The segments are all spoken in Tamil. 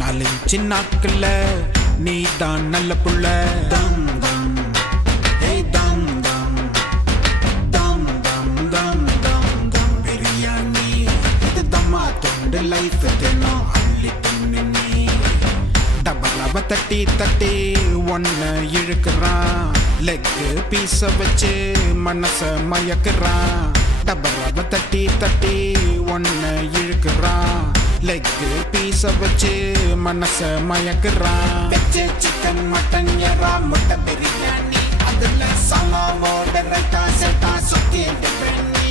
நாலு சின்னாக்குல நீ தான் நல்ல புள்ள. தம் தம் ஏய் தம் தம் தம் தம் தம் தம் தம் பிரியாணி இது தம்மா தொண்டு லைஃப் தினம் அள்ளி தின்னு நீ. டபலவ தட்டி தட்டி ஒன்ன இழுக்கிறான், லெக்கு பீஸ வச்சு மனச மயக்குறான். டபலவ தட்டி தட்டி ஒன்ன இழுக்கிறான், லெக்கு பீஸ வச்சு மனச மயக்குறான். வெஜ்ஜு சிக்கன் மட்டன் எறா முட்டை பிரியாணி அதுல சமாவோட ரைட்டா செட்டா சுத்திட்டு பண்ணி.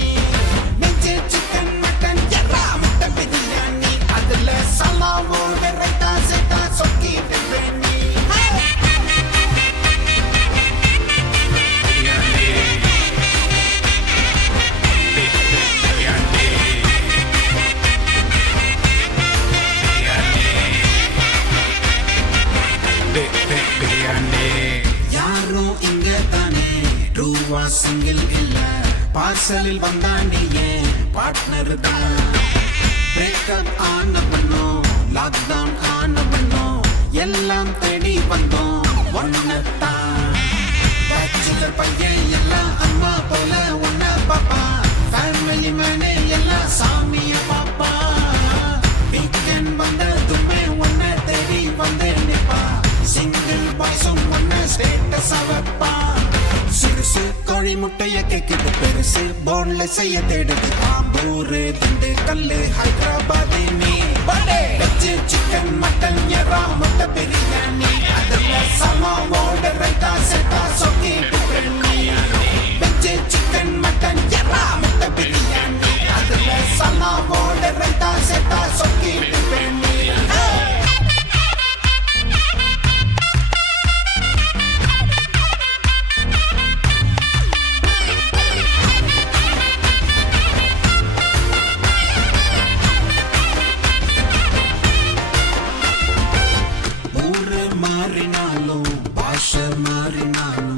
வெஜ்ஜு சிக்கன் மட்டன் எறா முட்டை பிரியாணி அதுல சமாவோட ரைட்டா செட்டா சுத்திட்டு பண்ணி. யாரும் இங்க தானே ரூவா சிங்கிள் இல்ல, பார்சலில் வந்தாண்டியே பார்ட்னர் தான். பிரேக்கப் ஆன பண்ணோம், லாக்டவுன் ஆன பண்ணோம், எல்லாம் தேடி வந்தோம் ஒன்னத்தான். பேச்சுலர் பையன் எல்லாம் அம்மா போல உன்ன பாப்பா, ஃபேமிலி மேனே எல்லாம் சாமிய பாப்பா. வீக்கெண்ட் வந்ததுமே உன்ன தேடி வந்து நிப்பா, சிங்கிள் பாய்ஸும் ஒன்ன ஸ்டேட்டஸ் அவப்பா. சிறுசு கோழி முட்டைய கேக்குது பெருசு, போன்ல செய்ய தேடுது ஆம்பூரு திண்டு கல்லு ஹைதராபாதி நீ. வெஜ்ஜு சிக்கன் மட்டன் எறா முட்டை பிரியாணி அதுல சமாவோட ரைட்டா செட்டா சொக்கிட்டு பண்ணி. வெஜ்ஜு சிக்கன் மட்டன் எறா முட்டை பிரியாணி அதுல சமாவோட ரைட்டா செட்டா சொக்கிட்டு பண்ணி. மாறினாலும் பாஷ மாறினாலும்